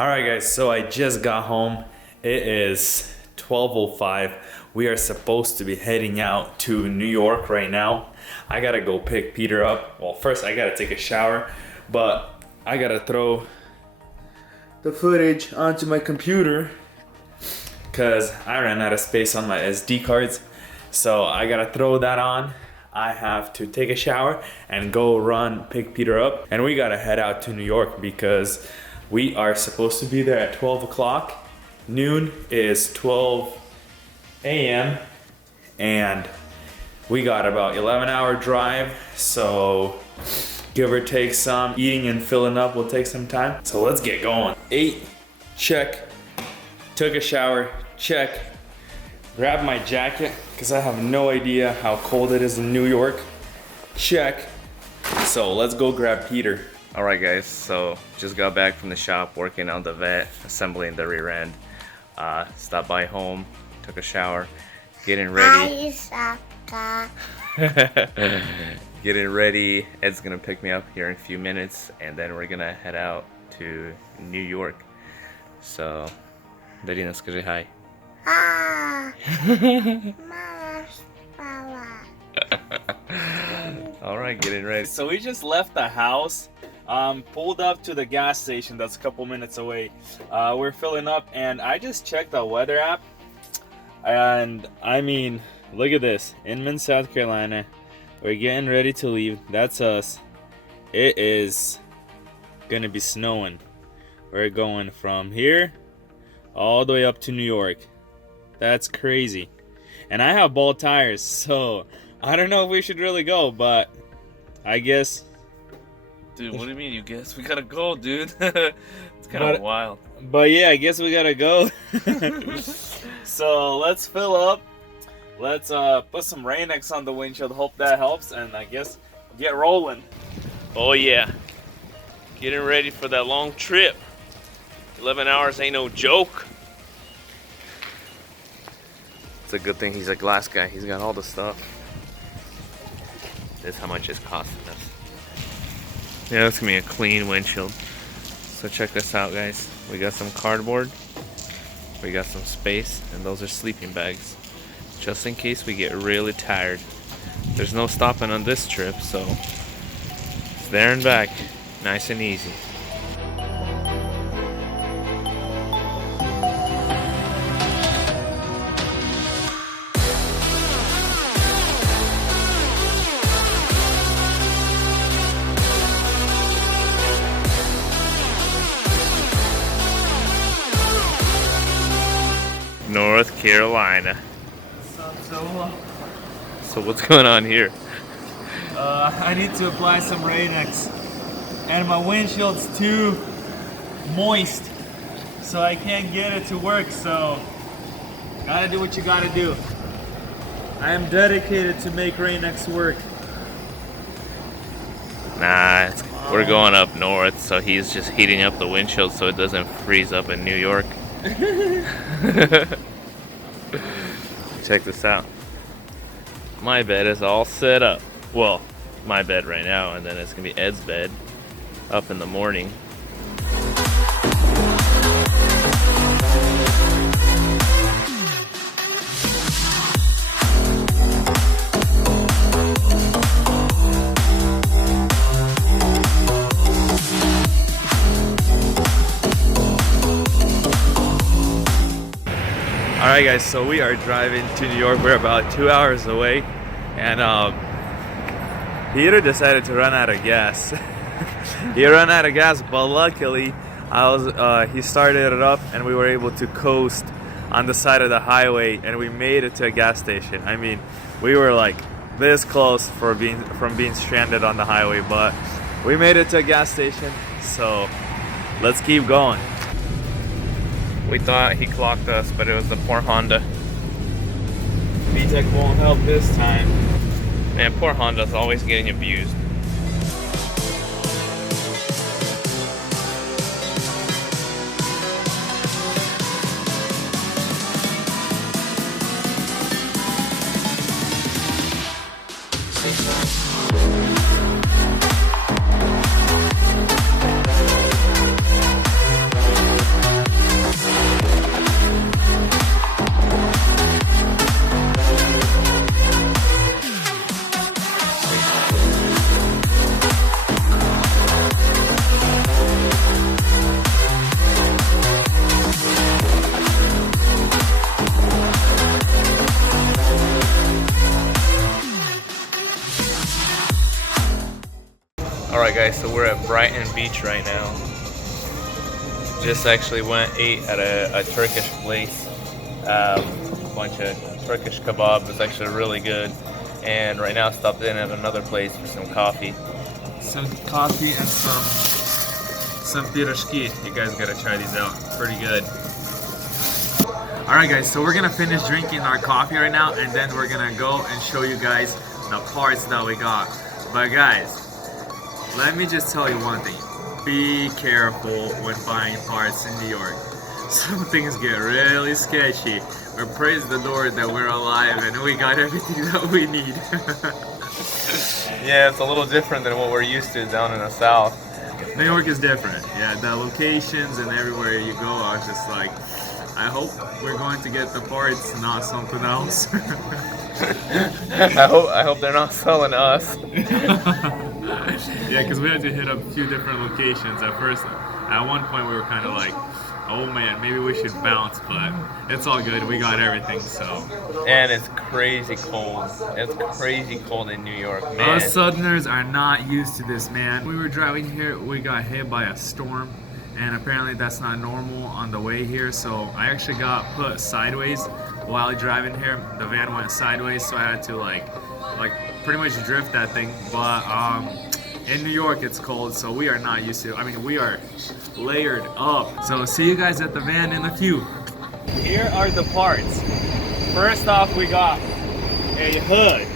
Alright guys, so I just got home. It is 12:05. We are supposed to be heading out to New York right now. I gotta go pick Peter up. Well, first I gotta take a shower, but I gotta throw the footage onto my computer because I ran out of space on my SD cards. So I gotta throw that on. I have to take a shower and go run pick Peter up, and we gotta head out to New York because we are supposed to be there at 12 o'clock. Noon is 12 a.m. and we got about 11-hour drive, so give or take some. Eating and filling up will take some time, so let's get going. Ate, check. Took a shower, check. Grabbed my jacket because I have no idea how cold it is in New York, check. So let's go grab Peter. Alright guys, so just got back from the shop working on the vet, assembling the rear end. Stopped by home, took a shower, getting ready. Getting ready. Ed's gonna pick me up here in a few minutes, and then we're gonna head out to New York. So, Darina, скажи hi. Alright, getting ready. So we just left the house, pulled up to the gas station that's a couple minutes away. We're filling up, and I just checked the weather app, and I mean, look at this. Inman, South Carolina. We're getting ready to leave. That's us. It is gonna be snowing. We're going from here all the way up to New York. That's crazy. And I have bald tires, so I don't know if we should really go, but I guess. Dude, what do you mean you guess? We gotta go, dude. It's kind of wild. But yeah, I guess we gotta go. So let's fill up. Let's put some Rain-X on the windshield. Hope that helps, and I guess get rolling. Oh yeah. Getting ready for that long trip. 11 hours ain't no joke. It's a good thing he's a glass guy. He's got all the stuff. This is how much it's costing us. Yeah, that's gonna be a clean windshield. So check this out, guys. We got some cardboard, we got some space, and those are sleeping bags, just in case we get really tired. There's no stopping on this trip, so it's there and back, nice and easy. North Carolina. So what's going on here? I need to apply some Rain-X, and my windshield's too moist, so I can't get it to work. So gotta do what you gotta do. I am dedicated to make Rain-X work. Nah, we're going up north, so he's just heating up the windshield so it doesn't freeze up in New York. Check this out. My bed is all set up. Well, my bed right now, and then it's gonna be Ed's bed up in the morning. Alright guys, so we are driving to New York. We're about 2 hours away, and Peter decided to run out of gas. He ran out of gas, but luckily he started it up, and we were able to coast on the side of the highway, and we made it to a gas station. I mean, we were like this close from being stranded on the highway, but we made it to a gas station, so let's keep going. We thought he clocked us, but it was the poor Honda. VTEC won't help this time. Man, poor Honda's always getting abused. Brighton Beach right now. Just actually ate at a Turkish place. A bunch of Turkish kebab. It was actually really good. And right now stopped in at another place for some coffee. Some coffee and some pirashki. You guys gotta try these out. Pretty good. Alright guys, so we're gonna finish drinking our coffee right now, and then we're gonna go and show you guys the parts that we got. But guys, let me just tell you one thing. Be careful when buying parts in New York. Some things get really sketchy. But praise the Lord that we're alive and we got everything that we need. Yeah, it's a little different than what we're used to down in the South. New York is different. Yeah, the locations and everywhere you go, I was just like, I hope we're going to get the parts, not something else. I hope they're not selling us. Yeah, because we had to hit up a few different locations at first. At one point, we were kind of like, oh man, maybe we should bounce, but it's all good. We got everything, so. And it's crazy cold. It's crazy cold in New York, man. Us Southerners are not used to this, man. We were driving here, we got hit by a storm, and apparently that's not normal on the way here, so I actually got put sideways while driving here. The van went sideways, so I had to like pretty much drift that thing. But in New York it's cold, so we are not used to it. I mean, we are layered up. So see you guys at the van in a few. Here are the parts. First off, we got a hood.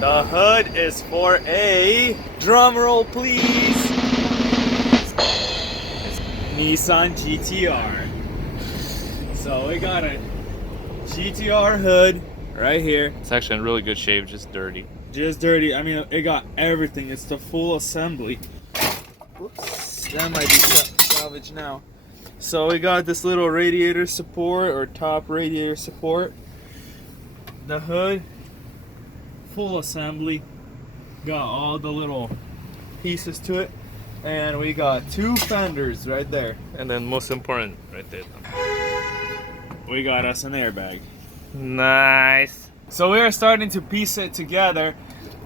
The hood is for a, drum roll please, Nissan GT-R. So we got a GT-R hood right here. It's actually in really good shape, just dirty. Just dirty. I mean, it got everything. It's the full assembly. Whoops, that might be salvage now. So we got this little radiator support, or top radiator support. The hood, full assembly. Got all the little pieces to it. And we got two fenders right there. And then most important, right there. We got us an airbag. Nice. So we are starting to piece it together.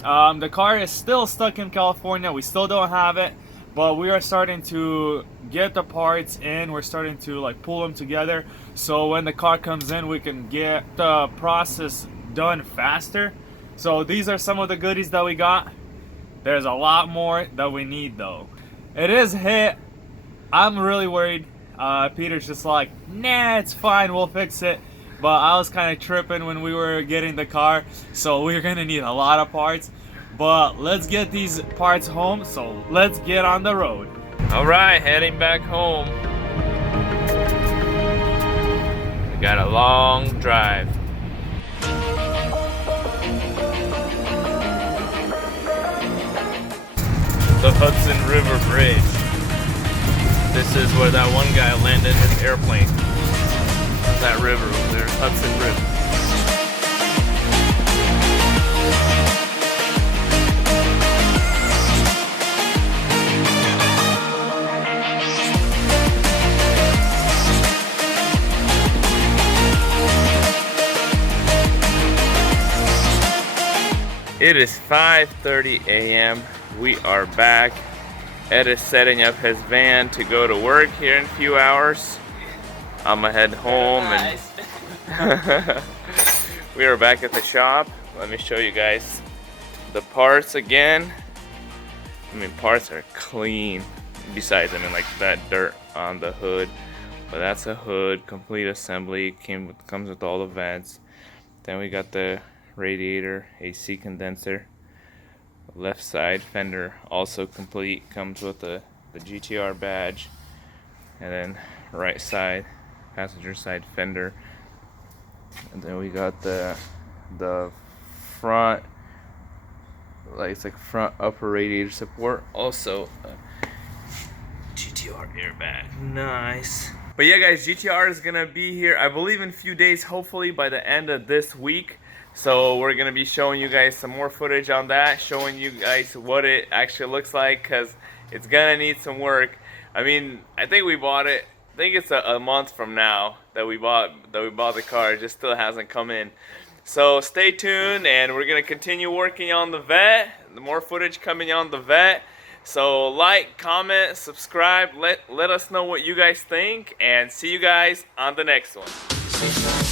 The car is still stuck in California. We still don't have it, but we are starting to get the parts in. We're starting to like pull them together. So when the car comes in, we can get the process done faster. So these are some of the goodies that we got. There's a lot more that we need though. It is hit. I'm really worried. Peter's just like, nah, it's fine, we'll fix it. But I was kind of tripping when we were getting the car, so we're gonna need a lot of parts. But let's get these parts home, so let's get on the road. All right, heading back home. We got a long drive. The Hudson River Bridge. This is where that one guy landed his airplane. That river over there, Hudson River. It is 5:30 a.m. We are back. Ed is setting up his van to go to work here in a few hours. I'm gonna head home and we are back at the shop. Let me show you guys the parts again. I mean, parts are clean. Besides, I mean, like that dirt on the hood, but that's a hood, complete assembly. Comes with all the vents. Then we got the radiator, AC condenser, left side fender also complete. Comes with the GTR badge, and then right side, passenger side fender, and then we got the front, like it's like front upper radiator support, also a GTR airbag. Nice. But yeah guys, GTR is gonna be here I believe in a few days, hopefully by the end of this week. So we're gonna be showing you guys some more footage on that, showing you guys what it actually looks like, because it's gonna need some work. I mean, I think we bought it, I think it's a month from now that we bought the car. It just still hasn't come in. So stay tuned, and we're gonna continue working on the vet. The more footage coming on the vet. So like, comment, subscribe, let us know what you guys think, and see you guys on the next one.